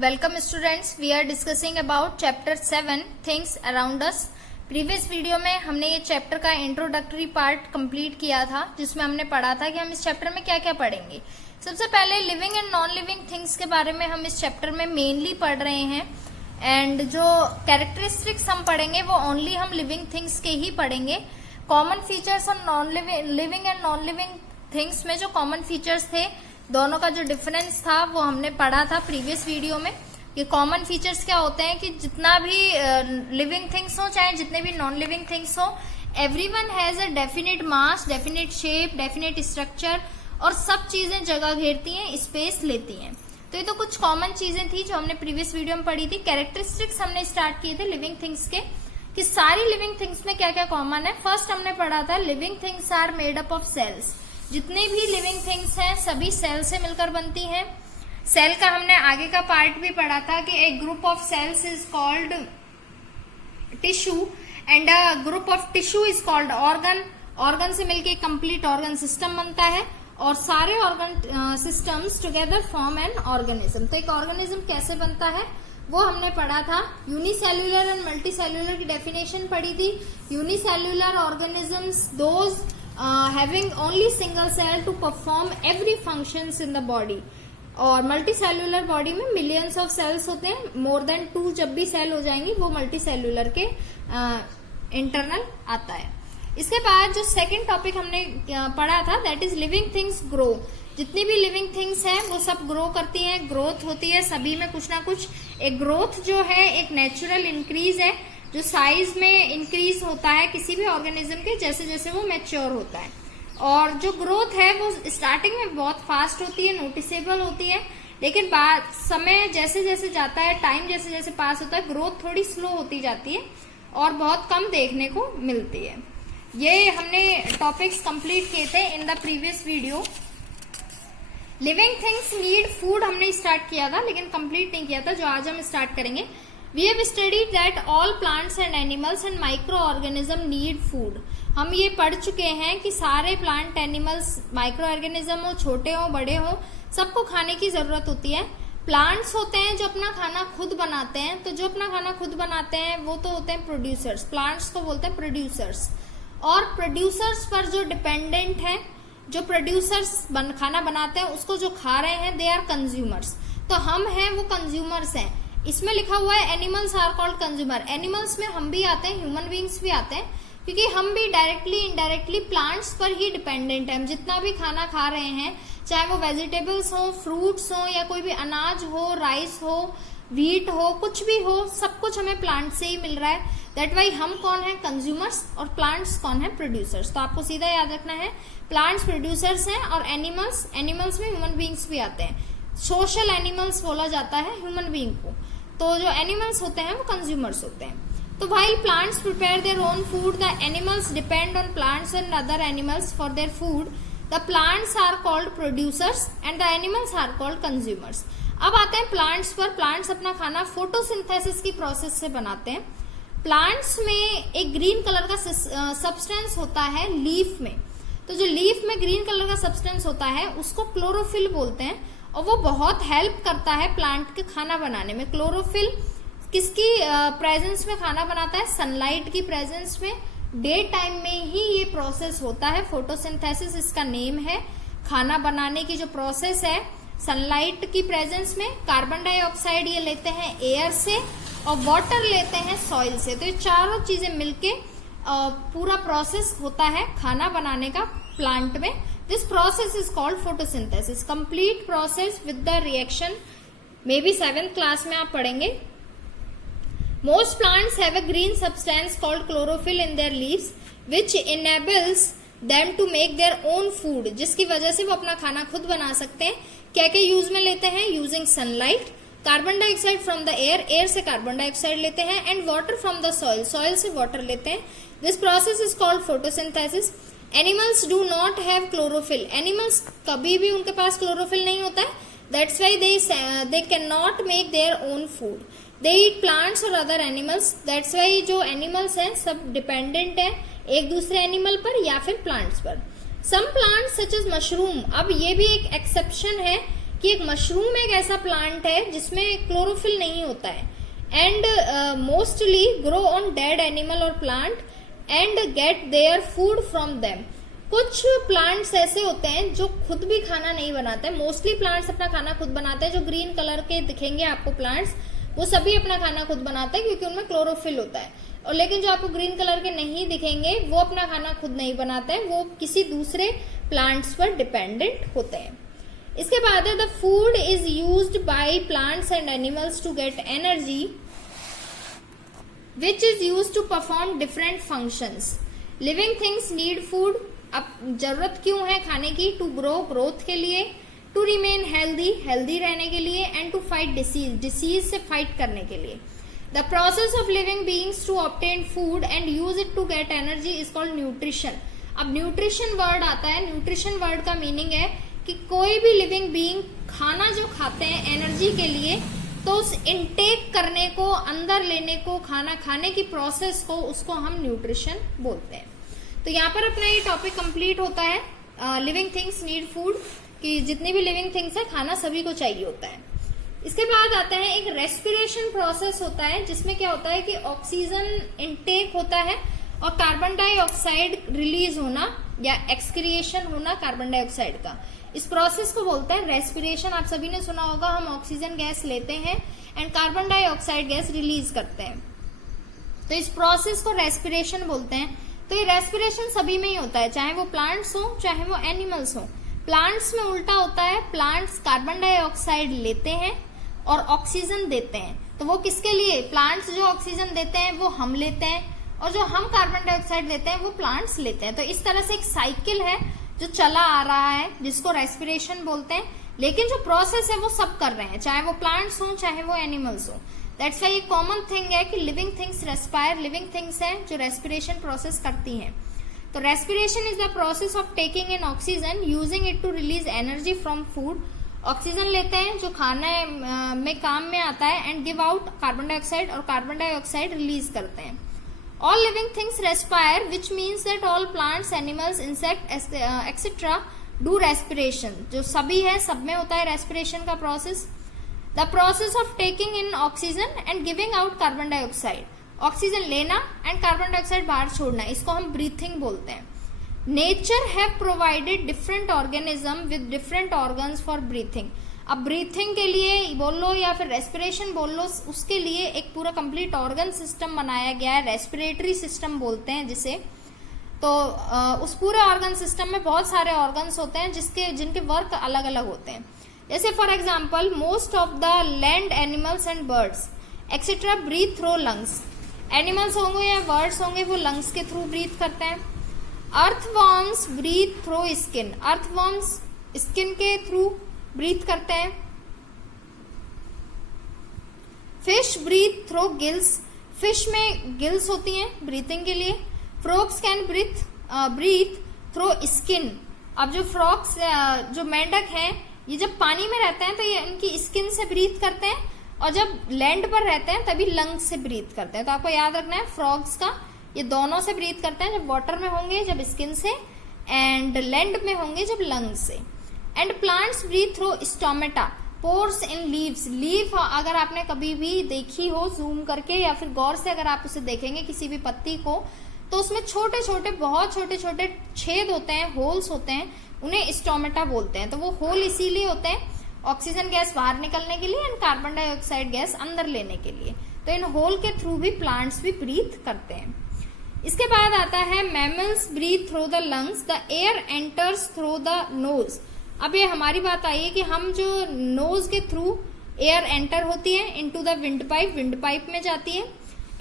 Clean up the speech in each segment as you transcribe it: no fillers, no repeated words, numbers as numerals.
Welcome students, we are discussing about chapter 7 things around us. Previous video में हमने ये chapter का introductory part complete किया था, जिसमें हमने पढ़ा था कि हम इस चैप्टर में क्या क्या पढ़ेंगे। सबसे पहले living and non living things के बारे में हम इस चैप्टर में मेनली पढ़ रहे हैं, एंड जो कैरेक्टरिस्टिक्स हम पढ़ेंगे वो ओनली हम लिविंग थिंग्स के ही पढ़ेंगे। कॉमन फीचर्स और non living and non living things में जो कॉमन फीचर्स थे, दोनों का जो डिफरेंस था वो हमने पढ़ा था प्रीवियस वीडियो में। कि कॉमन फीचर्स क्या होते हैं कि जितना भी लिविंग थिंग्स हो चाहे जितने भी नॉन लिविंग थिंग्स हो, everyone has a definite mass, definite shape, definite structure, और सब चीजें जगह घेरती हैं, स्पेस लेती हैं। तो ये तो कुछ कॉमन चीजें थी जो हमने प्रीवियस वीडियो में पढ़ी थी। कैरेक्टरिस्टिक्स हमने स्टार्ट किए थे लिविंग थिंग्स के, कि सारी लिविंग थिंग्स में क्या क्या कॉमन है। फर्स्ट हमने पढ़ा था living things are made up of cells. जितनी भी लिविंग थिंग्स हैं सभी सेल से मिलकर बनती हैं। सेल का हमने आगे का पार्ट भी पढ़ा था कि एक group of cells is called tissue and a group of tissue is called organ. Organ से मिलके कंप्लीट ऑर्गन सिस्टम बनता है, और सारे organ systems together form an organism. तो एक ऑर्गेनिज्म कैसे बनता है वो हमने पढ़ा था। यूनिसेल्युलर एंड मल्टीसेल्युलर की डेफिनेशन पढ़ी थी। Unicellular organisms those having only single cell to perform every functions in the body, और मल्टी सेल्यूलर बॉडी में मिलियंस ऑफ सेल्स होते हैं। मोर देन 2 जब भी सेल हो जाएंगी वो मल्टी सेल्यूलर के इंटरनल आता है। इसके बाद जो सेकंड टॉपिक हमने पढ़ा था that is living things grow. जितनी भी लिविंग थिंग्स हैं वो सब ग्रो करती हैं, ग्रोथ होती है सभी में कुछ ना कुछ। एक ग्रोथ जो है एक नेचुरल इंक्रीज है, जो साइज में इंक्रीज होता है किसी भी ऑर्गेनिज्म के जैसे जैसे वो मैच्योर होता है। और जो ग्रोथ है वो स्टार्टिंग में बहुत फास्ट होती है, नोटिसेबल होती है, लेकिन बाद समय जैसे जैसे जाता है, टाइम जैसे जैसे पास होता है, ग्रोथ थोड़ी स्लो होती जाती है और बहुत कम देखने को मिलती है। ये हमने टॉपिक्स कंप्लीट किए थे in the previous video. Living things need food हमने स्टार्ट किया था लेकिन कंप्लीट नहीं किया था, जो आज हम स्टार्ट करेंगे। We have studied that all plants and animals and microorganism need food. हम ये पढ़ चुके हैं कि सारे प्लांट, एनिमल्स, माइक्रो ऑर्गेनिज्म हो, छोटे हो बड़े हो, सबको खाने की जरूरत होती है। प्लांट्स होते हैं जो अपना खाना खुद बनाते हैं, तो जो अपना खाना खुद बनाते हैं वो तो होते हैं प्रोड्यूसर्स। प्लांट्स को बोलते हैं प्रोड्यूसर्स, और प्रोड्यूसर्स पर जो डिपेंडेंट है, जो प्रोड्यूसर्स खाना बनाते हैं उसको जो खा रहे हैं, दे आर कंज्यूमर्स। तो हम हैं वो कंज्यूमर्स हैं। इसमें लिखा हुआ है animals are called consumer. Animals में हम भी आते हैं, ह्यूमन बींग्स भी आते हैं, क्योंकि हम भी डायरेक्टली इनडायरेक्टली प्लांट्स पर ही डिपेंडेंट है। हम जितना भी खाना खा रहे हैं, चाहे वो वेजिटेबल्स हो, फ्रूट्स हो, या कोई भी अनाज हो, राइस हो, व्हीट हो, कुछ भी हो, सब कुछ हमें प्लांट से ही मिल रहा है। दैट वाई हम कौन है? कंज्यूमर्स, और प्लांट्स कौन है? प्रोड्यूसर्स। तो आपको सीधा याद रखना है प्लांट्स प्रोड्यूसर्स हैं, और एनिमल्स में ह्यूमन बींग्स भी आते हैं। सोशल एनिमल्स बोला जाता है ह्यूमन बींग को। तो जो एनिमल्स होते हैं वो कंज्यूमर्स होते हैं। तो while plants prepare their own food, the animals depend on plants and other animals for their food. The plants are called producers and the animals are called consumers. अब आते हैं प्लांट्स पर। प्लांट्स अपना खाना photosynthesis की process से बनाते हैं। प्लांट्स में एक ग्रीन कलर का सब्सटेंस होता है लीफ में। तो जो लीफ में ग्रीन कलर का सब्सटेंस होता है उसको क्लोरोफिल बोलते हैं, और वो बहुत हेल्प करता है प्लांट के खाना बनाने में। क्लोरोफिल किसकी प्रेजेंस में खाना बनाता है? सनलाइट की प्रेजेंस में। डे टाइम में ही ये प्रोसेस होता है, फोटोसिंथेसिस इसका नेम है। खाना बनाने की जो प्रोसेस है सनलाइट की प्रेजेंस में। कार्बन डाइऑक्साइड ये लेते हैं एयर से, और वाटर लेते हैं सॉइल से। तो ये चारों चीजें मिलके पूरा प्रोसेस होता है खाना बनाने का प्लांट में। This process is called photosynthesis. Complete process with the reaction. Maybe 7th class में आप पढ़ेंगे। Most plants have a green substance called chlorophyll in their leaves, which enables them to make their own food. जिसकी वजह से वो अपना खाना खुद बना सकते हैं। क्या क्या यूज में लेते हैं? Using sunlight, carbon dioxide from the air, air से कार्बन डाइऑक्साइड लेते हैं, and water from the soil, soil से वाटर लेते हैं। This process is called photosynthesis. Animals do not have chlorophyll. Animals कभी भी उनके पास क्लोरोफिल नहीं होता है। That's why they can not make their own food. They eat plants और अदर एनिमल्स। दैट्स वाई जो एनिमल्स हैं सब डिपेंडेंट है एक दूसरे एनिमल पर या फिर प्लांट्स पर। Some plants such as mushroom. अब ये भी एक एक्सेप्शन है कि एक मशरूम एक ऐसा प्लांट है जिसमें क्लोरोफिल नहीं होता है and mostly grow on dead animal और plant and get their food from them. कुछ प्लांट्स ऐसे होते हैं जो खुद भी खाना नहीं बनाते, मोस्टली प्लांट्स अपना खाना खुद बनाते हैं। जो ग्रीन कलर के दिखेंगे आपको प्लांट्स, वो सभी अपना खाना खुद बनाते हैं क्योंकि उनमें क्लोरोफिल होता है। और लेकिन जो आपको ग्रीन कलर के नहीं दिखेंगे वो अपना खाना खुद नहीं बनाते हैं, वो किसी दूसरे प्लांट्स पर डिपेंडेंट होते हैं। इसके बाद है the food is used by plants and animals to get energy which is used to perform different functions. Living things need food. अब जरूरत क्यों है खाने की? टू ग्रो, ग्रोथ के लिए, टू रिमेन हेल्दी, हेल्दी रहने के लिए, and to fight disease, disease से फाइट करने के लिए। The process of living beings to obtain food and use it to get energy is called nutrition. अब न्यूट्रिशन वर्ड आता है। न्यूट्रिशन वर्ड का मीनिंग है कि कोई भी लिविंग बीइंग खाना जो खाते हैं एनर्जी के लिए, तो उस इनटेक करने को, अंदर लेने को, खाना खाने की प्रोसेस को, उसको हम न्यूट्रिशन बोलते हैं। तो यहाँ पर अपना ये टॉपिक कंप्लीट होता है लिविंग थिंग्स नीड फूड, कि जितनी भी लिविंग थिंग्स है खाना सभी को चाहिए होता है। इसके बाद आता है एक रेस्पिरेशन प्रोसेस होता है, जिसमें क्या होता है कि ऑक्सीजन इनटेक होता है और कार्बन डाइऑक्साइड रिलीज होना या एक्सक्रिएशन होना कार्बन डाइऑक्साइड का। इस प्रोसेस को बोलते हैं रेस्पिरेशन। आप सभी ने सुना होगा, हम ऑक्सीजन गैस लेते हैं and carbon dioxide gas release करते हैं, तो इस प्रोसेस को रेस्पिरेशन बोलते हैं। तो ये रेस्पिरेशन सभी में ही होता है, चाहे वो प्लांट्स हो चाहे वो एनिमल्स हो। प्लांट्स में उल्टा होता है, प्लांट्स कार्बन डाइऑक्साइड लेते हैं और ऑक्सीजन देते हैं। तो वो किसके लिए? प्लांट्स जो ऑक्सीजन देते हैं वो हम लेते हैं, और जो हम कार्बन डाइऑक्साइड लेते हैं वो प्लांट्स लेते हैं। तो इस तरह से एक साइकिल है जो चला आ रहा है, जिसको रेस्पिरेशन बोलते हैं। लेकिन जो प्रोसेस है वो सब कर रहे हैं, चाहे वो प्लांट्स हो चाहे वो एनिमल्स हो। दैट्स वाई ये कॉमन थिंग है कि living things respire. Living things हैं जो रेस्पिरेशन प्रोसेस करती हैं। तो respiration is the process of taking in oxygen using it to release energy from food. Oxygen लेते हैं जो खाने में काम में आता है, and give out carbon dioxide, और कार्बन डाइऑक्साइड रिलीज करते हैं। All living things respire, which means that all plants, animals, insects, etc. do respiration. जो सभी है, सब में होता है respiration का process. The process of taking in oxygen and giving out carbon dioxide. Oxygen लेना एंड कार्बन डाइऑक्साइड बाहर छोड़ना, इसको हम ब्रीथिंग बोलते हैं। Nature have provided different organism with different organs for breathing. अब ब्रीथिंग के लिए बोल लो या फिर रेस्पिरेशन बोल लो, उसके लिए एक पूरा कंप्लीट ऑर्गन सिस्टम बनाया गया है, रेस्पिरेटरी सिस्टम बोलते हैं जिसे। तो उस पूरे ऑर्गन सिस्टम में बहुत सारे ऑर्गन्स होते हैं जिनके वर्क अलग अलग होते हैं। जैसे for example most of the land animals and birds etcetera breathe through lungs. Animals होंगे या बर्ड्स होंगे वो लंग्स के थ्रू ब्रीथ करते हैं। Earthworms breathe through skin. Earthworms skin के थ्रू ब्रीथ करते हैं। Fish breathe through gills. Fish में गिल्स होती हैं ब्रीथिंग के लिए। Frogs can breathe through skin. अब जो फ्रॉग्स जो मेंढक हैं, ये जब पानी में रहते हैं तो ये इनकी स्किन से ब्रीथ करते हैं, और जब लैंड पर रहते हैं तभी लंग्स से ब्रीथ करते हैं। तो आपको याद रखना है फ्रॉग्स का, ये दोनों से ब्रीथ करते हैं, जब वाटर में होंगे जब स्किन से, एंड लैंड में होंगे जब लंग्स से। And plants breathe through stomata, pores in leaves. Leaf अगर आपने कभी भी देखी हो जूम करके या फिर गौर से अगर आप उसे देखेंगे किसी भी पत्ती को, तो उसमें छोटे छोटे, बहुत छोटे छोटे छेद होते हैं, होल्स होते हैं, उन्हें स्टोमेटा बोलते हैं। तो वो होल इसीलिए होते हैं ऑक्सीजन गैस बाहर निकलने के लिए एंड कार्बन डाइऑक्साइड गैस अंदर लेने के लिए। तो इन होल के थ्रू भी प्लांट्स भी ब्रीथ करते हैं। इसके बाद आता है mammals breathe through the lungs, the air enters through the nose. अब ये हमारी बात आई है कि हम जो नोज के थ्रू एयर एंटर होती है इनटू द विंड पाइप में जाती है,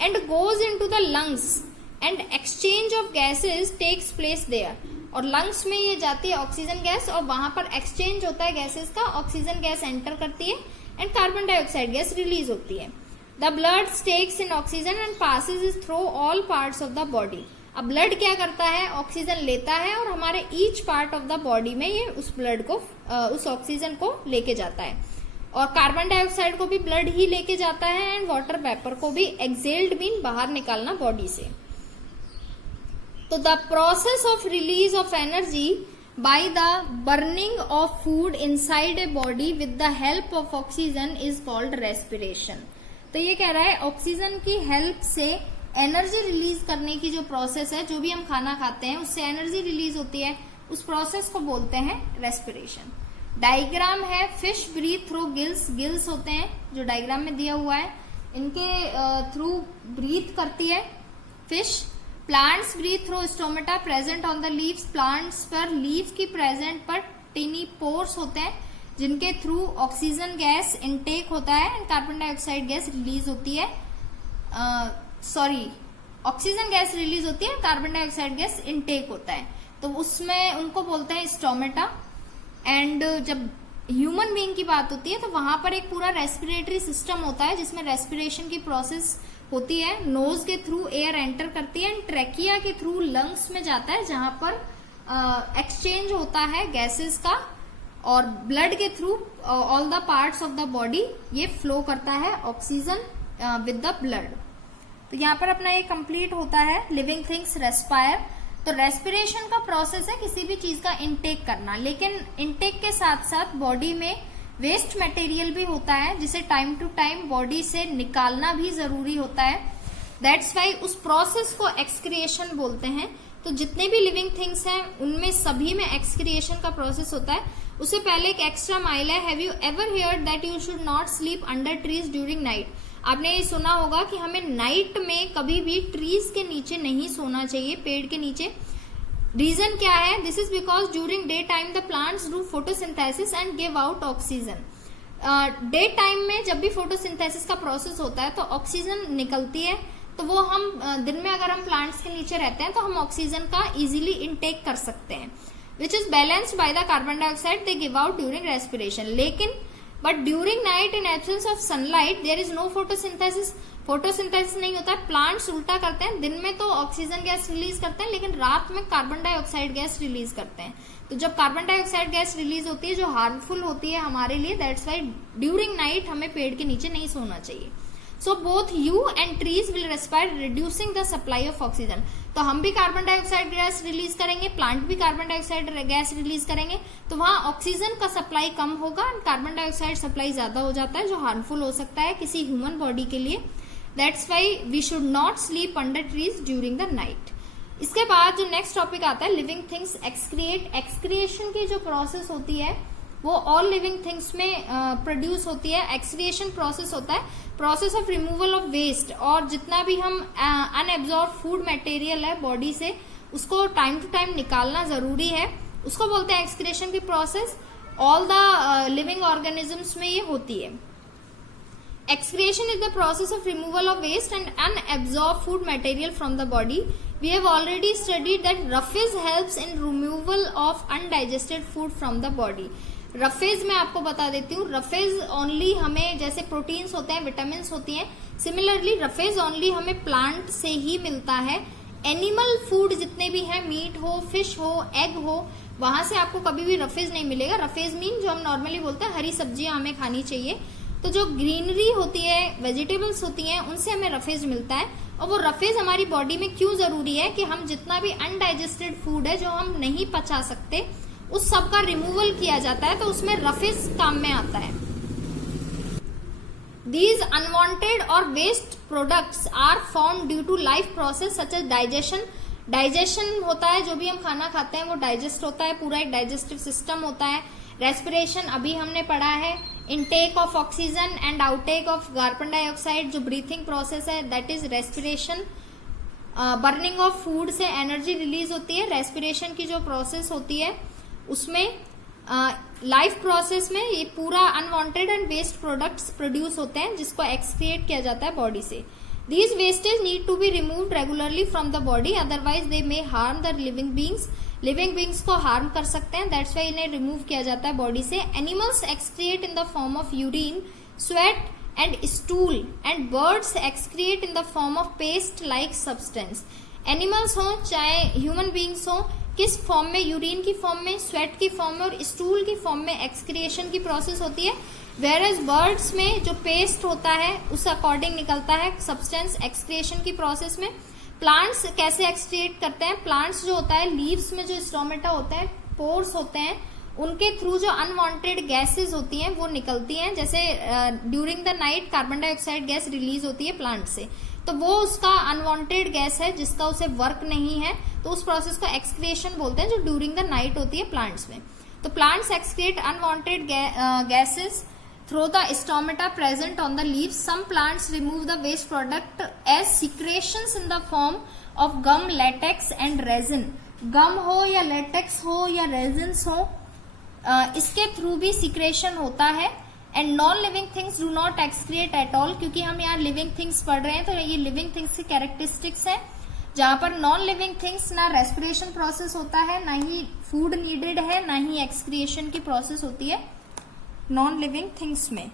and goes into the lungs and exchange of gases takes place there. और लंग्स में ये जाती है ऑक्सीजन गैस, और वहां पर एक्सचेंज होता है गैसेस का। ऑक्सीजन गैस एंटर करती है and carbon dioxide gas release होती है। The blood takes in oxygen and passes is through all parts of the body. अब ब्लड क्या करता है? ऑक्सीजन लेता है और हमारे each part of the body में ये उस ब्लड को, उस ऑक्सीजन को लेके जाता है। और कार्बन डाइऑक्साइड को भी ब्लड ही लेके जाता है, एंड वाटर वेपर को भी एक्सेल्ड मीन बाहर निकालना बॉडी से। तो the process of release of energy by the burning of food inside a body with the help of oxygen is called respiration. तो ये कह रहा है ऑक्सीजन की हेल्प से एनर्जी रिलीज करने की जो प्रोसेस है, जो भी हम खाना खाते हैं उससे एनर्जी रिलीज होती है, उस प्रोसेस को बोलते हैं रेस्पिरेशन। डायग्राम है fish breathe through gills, gills होते हैं जो डायग्राम में दिया हुआ है, इनके थ्रू ब्रीथ करती है fish. Plants breathe through stomata present on the leaves, plants पर लीव की प्रेजेंट पर टिनी पोर्स होते हैं जिनके थ्रू ऑक्सीजन गैस इनटेक होता है and carbon dioxide gas release होती है। ऑक्सीजन गैस रिलीज होती है, कार्बन डाइऑक्साइड गैस इनटेक होता है, तो उसमें उनको बोलते हैं स्टोमेटा। एंड जब ह्यूमन बीइंग की बात होती है तो वहां पर एक पूरा रेस्पिरेटरी सिस्टम होता है जिसमें रेस्पिरेशन की प्रोसेस होती है। नोज के थ्रू एयर एंटर करती है एंड ट्रेकिया के थ्रू लंग्स में जाता है जहां पर एक्सचेंज होता है गैसेस का, और ब्लड के through all the parts of the body ये फ्लो करता है ऑक्सीजन विद द ब्लड। तो यहाँ पर अपना ये कंप्लीट होता है लिविंग थिंग्स रेस्पायर। तो रेस्पिरेशन का प्रोसेस है किसी भी चीज का इनटेक करना, लेकिन इनटेक के साथ साथ बॉडी में वेस्ट मटेरियल भी होता है जिसे टाइम टू टाइम बॉडी से निकालना भी जरूरी होता है। दैट्स वाई उस प्रोसेस को एक्सक्रिएशन बोलते हैं। तो जितने भी लिविंग थिंग्स हैं उनमें सभी में एक्सक्रिएशन का प्रोसेस होता है। उससे पहले एक एक्स्ट्रा माइल है, have you ever heard that you should not sleep under trees during night. आपने ये सुना होगा कि हमें नाइट में कभी भी ट्रीज के नीचे नहीं सोना चाहिए, पेड़ के नीचे। रीजन क्या है? This is because during day time the plants do photosynthesis and give out oxygen. Day time में जब भी फोटोसिंथेसिस का प्रोसेस होता है तो ऑक्सीजन निकलती है, तो वो हम दिन में अगर हम प्लांट्स के नीचे रहते हैं तो हम ऑक्सीजन का इजीली इनटेक कर सकते हैं, which is balanced by the carbon dioxide they give out during respiration. लेकिन but during night in absence of sunlight there is no photosynthesis, photosynthesis नहीं होता है। प्लांट्स उल्टा करते हैं, दिन में तो ऑक्सीजन गैस रिलीज करते हैं लेकिन रात में कार्बन डाइऑक्साइड गैस रिलीज करते हैं। तो जब कार्बन डाइऑक्साइड गैस रिलीज होती है जो हार्मफुल होती है हमारे लिए, दैट्स वाई ड्यूरिंग नाइट हमें पेड़ के नीचे नहीं सोना चाहिए। So both you and trees will respire reducing the supply of oxygen. तो हम भी कार्बन डाइऑक्साइड गैस रिलीज करेंगे, प्लांट भी कार्बन डाइऑक्साइड गैस रिलीज करेंगे, तो वहां ऑक्सीजन का सप्लाई कम होगा एंड कार्बन डाइऑक्साइड सप्लाई ज्यादा हो जाता है जो हार्मफुल हो सकता है किसी ह्यूमन बॉडी के लिए। That's why we should not sleep under trees during the night. इसके बाद जो नेक्स्ट टॉपिक आता है लिविंग थिंग्स एक्सक्रिएट। एक्सक्रिएशन की जो प्रोसेस होती है वो ऑल लिविंग थिंग्स में प्रोड्यूस होती है। एक्सक्रिएशन प्रोसेस होता है process of removal of waste, और जितना भी हम अनएब्जॉर्ब फूड मटेरियल है बॉडी से उसको टाइम टू टाइम निकालना जरूरी है, उसको बोलते हैं एक्सक्रिएशन की process. All the living organisms में ये होती है। Excretion is the process of removal of waste and unabsorbed food material from the body. We have already studied that roughage helps in removal of undigested food from the body. Roughage मैं आपको बता देती हूँ, roughage only हमें जैसे proteins होते हैं, vitamins होती हैं, सिमिलरली रफेज ओनली हमें प्लांट से ही मिलता है। एनिमल फूड जितने भी हैं, मीट हो, फिश हो, एग हो, वहां से आपको कभी भी रफेज नहीं मिलेगा। रफेज मीन जो हम नॉर्मली बोलते हैं हरी सब्जियां हमें खानी चाहिए, तो जो ग्रीनरी होती है, वेजिटेबल्स होती हैं, उनसे हमें रफेज मिलता है। और वो रफेज हमारी बॉडी में क्यों जरूरी है कि हम जितना भी अनडाइजेस्टेड फूड है जो हम नहीं पचा सकते उस सब का रिमूवल किया जाता है, तो उसमें रफेज काम में आता है। These unwanted or waste products are formed due to life process such as digestion. Digestion होता है, जो भी हम खाना खाते हैं वो डाइजेस्ट होता है, पूरा एक डाइजेस्टिव सिस्टम होता है। रेस्पिरेशन अभी हमने पढ़ा है, intake of oxygen and outtake of carbon dioxide, जो ब्रीथिंग प्रोसेस है that is respiration. Burning of food से एनर्जी रिलीज होती है। रेस्पिरेशन की जो प्रोसेस होती है उसमें लाइफ प्रोसेस में ये पूरा unwanted and waste products produce होते हैं जिसको एक्सक्रिएट किया जाता है बॉडी से। These wastage need to be removed regularly from the body, otherwise they may harm the living beings. Living beings को हार्म कर सकते हैं, दैट्स वाई इन्हें रिमूव किया जाता है बॉडी से। Animals excrete in the form of urine, sweat and stool, and birds excrete in the form of paste like substance. Animals हो चाहे ह्यूमन बींग्स हो, किस फॉर्म में? यूरिन की फॉर्म में, स्वेट की फॉर्म में और स्टूल की फॉर्म में एक्सक्रिएशन की प्रोसेस होती है। वेयर एज बर्ड्स में जो पेस्ट होता है उस अकॉर्डिंग निकलता है सब्सटेंस एक्सक्रिएशन की प्रोसेस में। प्लांट्स कैसे एक्सक्रिएट करते हैं? प्लांट्स जो होता है लीव्स में जो स्टोमेटा होता है, पोर्स होते हैं उनके थ्रू जो अनवांटेड गैसेस होती हैं वो निकलती हैं। जैसे during the night carbon dioxide gas release होती है प्लांट से, तो वो उसका अनवांटेड गैस है जिसका उसे वर्क नहीं है, तो उस प्रोसेस को एक्सक्रिएशन बोलते हैं जो ड्यूरिंग द नाइट होती है प्लांट्स में। तो plants excrete unwanted gases through the stomata present on the leaves. Some plants remove the waste product as secretions in the form of gum, latex and resin. गम हो या latex हो या resins हो, इसके थ्रू भी secretion होता है। And non living things do not excrete at all, क्योंकि हम यहाँ लिविंग थिंग्स पढ़ रहे हैं तो ये लिविंग थिंग्स की कैरेक्टरिस्टिक्स है, जहां पर नॉन लिविंग थिंग्स ना रेस्पिरेशन प्रोसेस होता है, ना ही फूड नीडेड है, ना ही एक्सक्रिएशन की प्रोसेस होती है नॉन लिविंग थिंग्स में।